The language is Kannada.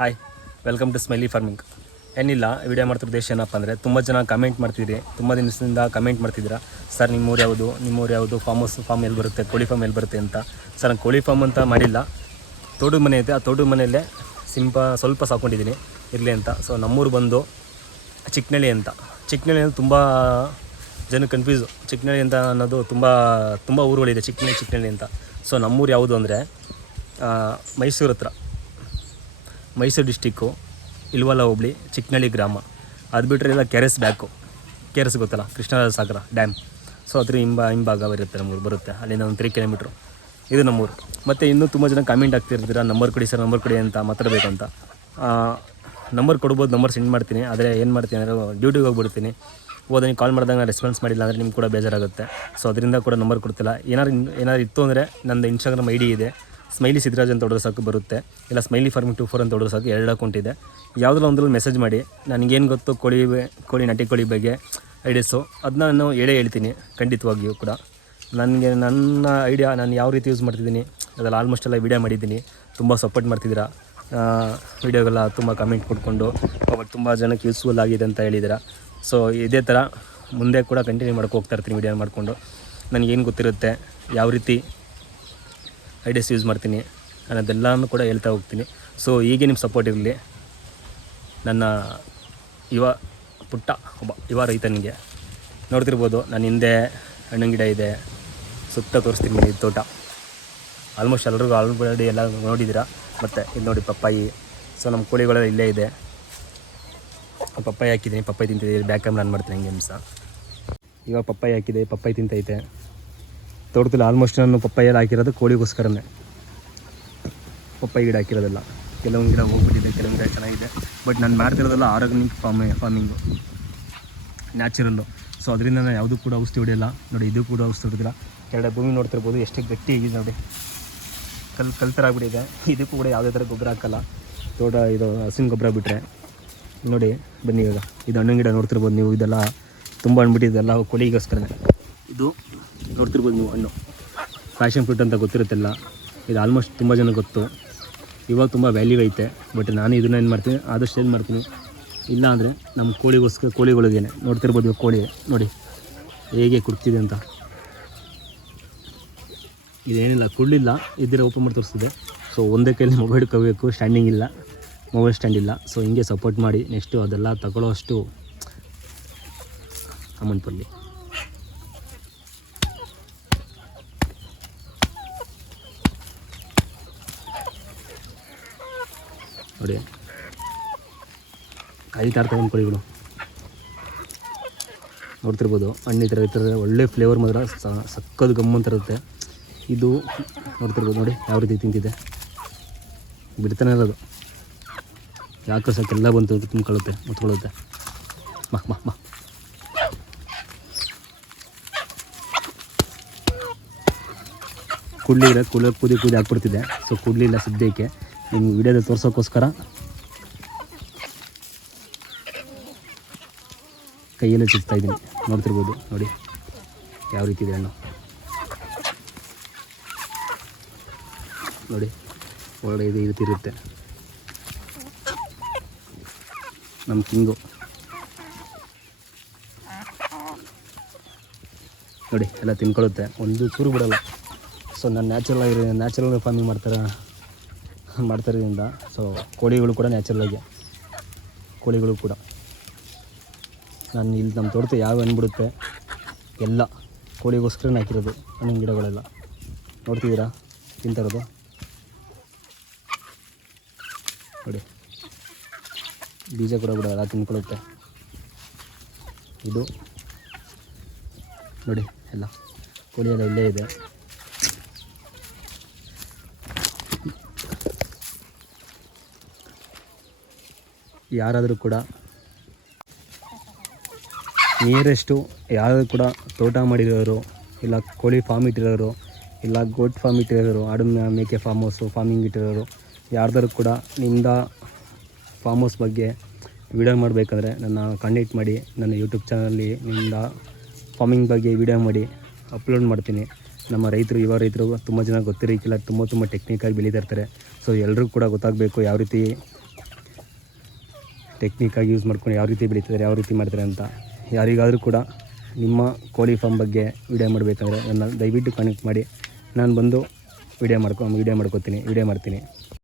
Hi welcome to smiley farming ಏನಿಲ್ಲ ವಿಡಿಯೋ ಮಾಡ್ತಿರೋ ದೇಶ ಏನಪ್ಪ ಅಂದರೆ, ತುಂಬ ಜನ ಕಮೆಂಟ್ ಮಾಡ್ತಿದ್ರಿ, ತುಂಬ ದಿನದಿಂದ ಕಮೆಂಟ್ ಮಾಡ್ತಿದ್ದೀರಾ. ಸರ್ ನಿಮ್ಮ ಊರು ಯಾವುದು? ನಿಮ್ಮ ಊರು ಯಾವುದು? ಫಾರ್ಮ್ ಫಾರ್ಮ್ ಎಲ್ಲಿ ಬರುತ್ತೆ? ಕೋಳಿ ಫಾರ್ಮ್ ಎಲ್ಲಿ ಬರುತ್ತೆ ಅಂತ. ಸರ್ ನಾನು ಕೋಳಿ ಫಾರ್ಮ್ ಅಂತ ಮಾಡಿಲ್ಲ. ತೋಟದ ಮನೆ ಐತೆ ಆ ತೋಟದ ಮನೆಯಲ್ಲೇ ಸಿಂಪ, ಸ್ವಲ್ಪ ಸಾಕೊಂಡಿದ್ದೀನಿ. ಇರಲಿ ಅಂತ. ಸೊ ನಮ್ಮೂರು ಬಂದು ಚಿಕ್ಕನಳ್ಳಿ ಅಂತ. ಚಿಕ್ಕನಳ್ಳಿ ಅಂದರೆ ತುಂಬ ಜನ ಕನ್ಫ್ಯೂಸು ಚಿಕ್ಕನಳ್ಳಿ ಅಂತ ಅನ್ನೋದು ತುಂಬ ತುಂಬ ಊರುಗಳಿದೆ ಚಿಕ್ಕನಳ್ಳಿ ಚಿಕ್ಕನಳ್ಳಿ ಅಂತ. ಸೊ ನಮ್ಮೂರು ಯಾವುದು ಅಂದರೆ ಮೈಸೂರು ಹತ್ರ. ಮೈಸೂರು ಡಿಸ್ಟಿಕ್ಕು ಇಲ್ವಲ್ಲ ಹೋಬಳಿ ಚಿಕ್ಕನಳ್ಳಿ ಗ್ರಾಮ. ಅದು ಬಿಟ್ಟರೆ ಎಲ್ಲ ಕೆರೆಸ್ ಬ್ಯಾಕು. ಕೆರೆಸ್ ಗೊತ್ತಲ್ಲ, ಕೃಷ್ಣರಾಜ ಸಾಗರ ಡ್ಯಾಮ್. ಸೊ ಅದ್ರ ಹಿಂಬ, ಹಿಂಭಾಗ ಬರುತ್ತೆ ನಮ್ಮೂರು, ಬರುತ್ತೆ. ಅಲ್ಲಿಂದ ಒಂದು ತ್ರೀ ಕಿಲೋಮೀಟ್ರು ಇದು ನಮ್ಮೂರು. ಮತ್ತು ಇನ್ನೂ ತುಂಬ ಜನ ಕಾಮೆಂಟ್ ಆಗ್ತಿರ್ತೀರ ನಂಬರ್ ಕೊಡಿ ಸರ್, ನಂಬರ್ ಕೊಡಿ ಅಂತ ಮಾತಾಡಬೇಕು ಅಂತ. ನಂಬರ್ ಕೊಡ್ಬೋದು, ನಂಬರ್ ಸೆಂಡ್ ಮಾಡ್ತೀನಿ. ಆದರೆ ಏನು ಮಾಡ್ತೀನಿ ಅಂದರೆ ಡ್ಯೂಟಿಗೆ ಹೋಗ್ಬಿಡ್ತೀನಿ. ಹೋದ ಕಾಲ್ ಮಾಡಿದಾಗ ರೆಸ್ಪಾನ್ಸ್ ಮಾಡಿಲ್ಲ ಅಂದರೆ ನಿಮ್ಗೆ ಕೂಡ ಬೇಜಾರಾಗುತ್ತೆ. ಸೊ ಅದರಿಂದ ಕೂಡ ನಂಬರ್ ಕೊಡ್ತಿಲ್ಲ. ಏನಾರು ಏನಾದ್ರು ಇತ್ತು ಅಂದರೆ ನನ್ನ ಇನ್ಸ್ಟಾಗ್ರಾಮ್ ಐ ಇದೆ. ಸ್ಮೈಲಿ ಸಿದ್ದರಾಜ್ ಅಂತ ಹೊಡೆದ್ರೆ ಸಾಕು ಬರುತ್ತೆ. ಇಲ್ಲ, ಸ್ಮೈಲಿ ಫಾರ್ಮಿಂಗ್ ಟು ಫೋರ್ ಅಂತ ಹೊಡೆದ್ರೆ ಸಾಕು ಎರಡು ಅಕೌಂಟ್ ಇದೆ. ಯಾವುದೋ ಒಂದ್ರಲ್ಲಿ ಮೆಸೇಜ್ ಮಾಡಿ. ನನಗೇನು ಗೊತ್ತು ಕೋಳಿ ಕೋಳಿ ನಟಿ ಕೋಳಿ ಬಗ್ಗೆ ಐಡಿಯಾಸು ಅದನ್ನ ನಾನು ಹೇಳೇ ಹೇಳ್ತೀನಿ, ಖಂಡಿತವಾಗಿಯೂ ಕೂಡ. ನನಗೆ ನನ್ನ ಐಡಿಯಾ ನಾನು ಯಾವ ರೀತಿ ಯೂಸ್ ಮಾಡ್ತಿದ್ದೀನಿ ಅದೆಲ್ಲ ಆಲ್ಮೋಸ್ಟ್ ಎಲ್ಲ ವಿಡಿಯೋ ಮಾಡಿದ್ದೀನಿ. ತುಂಬ ಸಪೋರ್ಟ್ ಮಾಡ್ತಿದ್ದೀರಾ? ವಿಡಿಯೋಗೆಲ್ಲ ತುಂಬ ಕಮೆಂಟ್ ಕೊಟ್ಕೊಂಡು ಅವಾಗ ತುಂಬ ಜನಕ್ಕೆ ಯೂಸ್ಫುಲ್ ಆಗಿದೆ ಅಂತ ಹೇಳಿದ್ದೀರಾ. ಸೊ ಇದೇ ಥರ ಮುಂದೆ ಕೂಡ ಕಂಟಿನ್ಯೂ ಮಾಡ್ಕೊ ಹೋಗ್ತಾ ಇರ್ತೀನಿ ವಿಡಿಯೋ ಮಾಡಿಕೊಂಡು. ನನಗೇನು ಗೊತ್ತಿರುತ್ತೆ, ಯಾವ ರೀತಿ ಐಡಿಯಾಸ್ ಯೂಸ್ ಮಾಡ್ತೀನಿ ನಾನು ಅದೆಲ್ಲನೂ ಕೂಡ ಹೇಳ್ತಾ ಹೋಗ್ತೀನಿ. ಸೊ ಹೀಗೆ ನಿಮ್ಮ ಸಪೋರ್ಟ್ ಇರಲಿ. ನನ್ನ ಯುವ, ಪುಟ್ಟ ಒಬ್ಬ ಯುವ ರೈತನಿಗೆ ನೋಡ್ತಿರ್ಬೋದು, ನನ್ನ ಹಿಂದೆ ಹಣ್ಣಿನ ಗಿಡ ಇದೆ. ಸುತ್ತ ತೋರಿಸ್ತೀನಿ ಈ ತೋಟ. ಆಲ್ಮೋಸ್ಟ್ ಎಲ್ಲರಿಗೂ ಆಲ್ರೆಡಿ ಎಲ್ಲ ನೋಡಿದ್ದೀರಾ? ಮತ್ತು ಇದು ನೋಡಿ ಪಪ್ಪಾಯಿ. ಸೊ ನಮ್ಮ ಕೋಳಿಗಳೆಲ್ಲ ಇಲ್ಲೇ ಇದೆ. ಪಪ್ಪಾಯಿ ಹಾಕಿದ್ದೀನಿ. ಪಪ್ಪಾಯಿ ತಿಂತಿದ್ದೀನಿ. ಬ್ಯಾಕ್ ಕ್ಯಾಮ್ರಾ ಆನ್ ಮಾಡ್ತೀನಿ, ಹಂಗೆ ಸಹ. ಇವಾಗ ಪಪ್ಪಾಯಿ ಹಾಕಿದೆ. ಪಪ್ಪಾಯಿ ತಿಂತೈತೆ. ತೋಟದಲ್ಲಿ ಆಲ್ಮೋಸ್ಟ್ ನಾನು ಪಪ್ಪಾಯಲ್ಲಿ ಹಾಕಿರೋದು ಕೋಳಿಗೋಸ್ಕರನೇ. ಪಪ್ಪಾಯಿ ಗಿಡ ಹಾಕಿರೋದಲ್ಲ. ಕೆಲವೊಂದು ಗಿಡ ಹೋಗ್ಬಿಟ್ಟಿದೆ, ಕೆಲವೊಂದು ಗಿಡ ಚೆನ್ನಾಗಿದೆ. ಬಟ್ ನಾನು ಮಾಡ್ತಿರೋದಲ್ಲ ಆರ್ಗಾನಿಕ್ ಫಾರ್ಮಿ ಫಾರ್ಮಿಂಗು ನ್ಯಾಚುರಲ್ಲು ಸೊ ಅದರಿಂದ ನಾನು ಯಾವುದು ಕೂಡ ಔಷಧಿ ಹೊಡೆಯಲ್ಲ. ನೋಡಿ, ಇದು ಕೂಡ ಔಷಧಿ ಹೊಡೆದಿಲ್ಲ. ಕೆಳಗಡೆ ಭೂಮಿ ನೋಡ್ತಿರ್ಬೋದು, ಎಷ್ಟೇ ಗಟ್ಟಿ ಆಗಿದೆ ನೋಡಿ. ಕಲ್ ಕಲ್ ಆಗ್ಬಿಟ್ಟಿದೆ. ಇದಕ್ಕೂ ಕೂಡ ಯಾವುದೇ ಥರ ಗೊಬ್ಬರ ಹಾಕಲ್ಲ. ತೋಟ ಇದು ಹಸಿನ ಗೊಬ್ಬರ ಬಿಟ್ಟರೆ ನೋಡಿ, ಬನ್ನಿ ಇವಾಗ. ಇದು ಹಣ್ಣಿನ ಗಿಡ ನೋಡ್ತಿರ್ಬೋದು ನೀವು. ಇದೆಲ್ಲ ತುಂಬ ಹಣ್ಬಿಟ್ಟಿದೆಲ್ಲ ಕೋಳಿಗೋಸ್ಕರನೇ. ಇದು ನೋಡ್ತಿರ್ಬೋದು ನೀವು ಹಣ್ಣು ಫ್ಯಾಷನ್ ಫ್ರೂಟ್ ಅಂತ ಗೊತ್ತಿರುತ್ತೆಲ್ಲ, ಇದು ಆಲ್ಮೋಸ್ಟ್ ತುಂಬ ಜನ ಗೊತ್ತು. ಇವಾಗ ತುಂಬ ವ್ಯಾಲ್ಯೂ ಐತೆ ಬಟ್ ನಾನು ಇದನ್ನ ಏನು ಮಾಡ್ತೀನಿ, ಆದಷ್ಟು ಏನು ಮಾಡ್ತೀನಿ, ಇಲ್ಲ ಅಂದರೆ ನಮ್ಮ ಕೋಳಿಗೋಸ್ಕರ ಕೋಳಿಗಳಿಗೇನೆ. ನೋಡ್ತಿರ್ಬೋದು ಇವಾಗ ಕೋಳಿ, ನೋಡಿ, ಹೇಗೆ ಕುಡ್ತಿದೆ ಅಂತ. ಇದೇನಿಲ್ಲ, ಕುಳ್ಳಿಲ್ಲ ಇದ್ದರೆ ಓಪನ್ ಮಾಡಿ ತೋರಿಸ್ತಿದೆ. ಸೊ ಒಂದೇ ಕೈಯಲ್ಲಿ ಮೊಬೈಲ್ ಕಬೇಕು ಸ್ಟ್ಯಾಂಡಿಂಗ್ ಇಲ್ಲ ಮೊಬೈಲ್ ಸ್ಟ್ಯಾಂಡ್ ಇಲ್ಲ. ಸೊ ಹಿಂಗೆ ಸಪೋರ್ಟ್ ಮಾಡಿ ನೆಕ್ಸ್ಟು ಅದೆಲ್ಲ ತಗೊಳ್ಳೋ ಅಷ್ಟು ಅಮೌಂಟ್ ಬರಲಿ ನೋಡಿ. ಆರು ತಗೊಂಡು ಕೋಳಿಗಳು ನೋಡ್ತಿರ್ಬೋದು, ಹಣ್ಣು ಈ ಥರ ಥರ ಒಳ್ಳೆ ಫ್ಲೇವರ್ ಮಾತ್ರ ಸಕ್ಕದು ಗಮ್ ಅಂತ ಇರುತ್ತೆ. ಇದು ನೋಡ್ತಿರ್ಬೋದು ನೋಡಿ ಯಾವ ರೀತಿ ತಿಂತಿದೆ. ಬಿಡ್ತಾನೆ ಇರೋದು. ಯಾಕೆ ಸಕ್ಕೆಲ್ಲ ಬಂತು ತುಂಬಿಕೊಳ್ಳುತ್ತೆ ಮುತ್ಕೊಳ್ಳುತ್ತೆ ಮಾ ಮಾ ಮಾ. ಕುಡ್ಲಿಲ್ಲ, ಕುಲ ಕುದಿ ಕುದಿ ಹಾಕ್ಬಿಡ್ತಿದ್ದೆ ಸೊ ಕುಡ್ಲಿಲ್ಲ ಸದ್ಯಕ್ಕೆ. ನಿಮ್ಗೆ ವಿಡಿಯೋದಲ್ಲಿ ತೋರ್ಸೋಕ್ಕೋಸ್ಕರ ಕೈಯಲ್ಲಿ ಚುಚ್ತಾ ಇದ್ದೀನಿ. ನೋಡ್ತಿರ್ಬೋದು, ನೋಡಿ. ಯಾವ ರೀತಿ ಇದೆ ಹಣ್ಣು ನೋಡಿ, ಒಳ್ಳೆ ಇದು ಇದು ತಿರುತ್ತೆ ನಮ್ಮ ತಿಂಗು ನೋಡಿ, ಎಲ್ಲ ತಿನ್ಕೊಳ್ಳುತ್ತೆ. ಒಂದು ಚೂರು ಬಿಡಲ್ಲ. ಸೊ, ನಾನು ನ್ಯಾಚುರಲ್ ಆಗಿ, ನ್ಯಾಚುರಲ್ ಫಾರ್ಮಿಂಗ್ ಮಾಡ್ತಾರೆ? ಮಾಡ್ತಾರಿಂದ ಸೊ ಕೋಳಿಗಳು ಕೂಡ ನ್ಯಾಚುರಲ್ ಆಗಿ, ಕೋಳಿಗಳು ಕೂಡ. ನಾನು ಇಲ್ಲಿ ನಮ್ಮ ತೋಟದ ಯಾವ ಅಂದ್ಬಿಡುತ್ತೆ ಎಲ್ಲ ಕೋಳಿಗೋಸ್ಕರ ಹಾಕಿರೋದು, ಹಣ್ಣಿನ ಗಿಡಗಳೆಲ್ಲ. ನೋಡ್ತಿದ್ದೀರಾ? ತಿಂತಾರೋದು ನೋಡಿ. ಬೀಜ ಕೂಡ ಬಿಡಲ್ಲ ತಿನ್ಕೊಳ್ಳುತ್ತೆ ಇದು. ನೋಡಿ, ಎಲ್ಲ. ಕೋಳಿ ಎಲ್ಲ ಇಲ್ಲೇ ಇದೆ. ಯಾರಾದರೂ ಕೂಡ ನಿಯರೆಸ್ಟು ಯಾರಾದರೂ ಕೂಡ ತೋಟ ಮಾಡಿರೋರು, ಇಲ್ಲ ಕೋಳಿ ಫಾರ್ಮ್ ಇಟ್ಟಿರೋರು, ಇಲ್ಲ ಗೋಟ್ ಫಾರ್ಮ್ ಇಟ್ಟಿರೋರು ಆಡು ಮೇಕೆ ಫಾರ್ಮ್ ಹೌಸು ಫಾರ್ಮಿಂಗ್ ಇಟ್ಟಿರೋರು, ಯಾರ್ದಾದ್ರೂ ಕೂಡ ನಿಮ್ದ ಫಾರ್ಮ್ ಹೌಸ್ ಬಗ್ಗೆ ವಿಡಿಯೋ ಮಾಡಬೇಕಂದ್ರೆ ನನ್ನ ಕಾಂಟ್ಯಾಕ್ಟ್ ಮಾಡಿ, ನನ್ನ ಯೂಟ್ಯೂಬ್ ಚಾನಲ್ಲಿ ನಿಮ್ದ ಫಾರ್ಮಿಂಗ್ ಬಗ್ಗೆ ವಿಡಿಯೋ ಮಾಡಿ ಅಪ್ಲೋಡ್ ಮಾಡ್ತೀನಿ. ನಮ್ಮ ರೈತರು, ಯುವ ರೈತರು, ತುಂಬ ಜನ ಗೊತ್ತಿರೋಕ್ಕಿಲ್ಲ ತುಂಬ ತುಂಬ ಟೆಕ್ನಿಕಾಗಿ ಬೆಳೀತಾ ಇರ್ತಾರೆ. ಸೊ ಎಲ್ರಿಗೂ ಕೂಡ ಗೊತ್ತಾಗಬೇಕು ಯಾವ ರೀತಿ ಟೆಕ್ನಿಕಾಗಿ ಯೂಸ್ ಮಾಡ್ಕೊಂಡು ಯಾವ ರೀತಿ ಬೆಳೀತಿದ್ದಾರೆ, ಯಾವ ರೀತಿ ಮಾಡ್ತಾರೆ ಅಂತ ಯಾರಿಗಾದರೂ ಕೂಡ ನಿಮ್ಮ ಕೋಳಿ ಫಾರ್ಮ್ ಬಗ್ಗೆ ವಿಡಿಯೋ ಮಾಡಬೇಕಂದ್ರೆ ನನ್ನ ದಯವಿಟ್ಟು ಕನೆಕ್ಟ್ ಮಾಡಿ. ನಾನು ಬಂದು ವಿಡಿಯೋ ಮಾಡ್ಕೊ ವಿಡಿಯೋ ಮಾಡ್ಕೋತೀನಿ ವಿಡಿಯೋ ಮಾಡ್ತೀನಿ.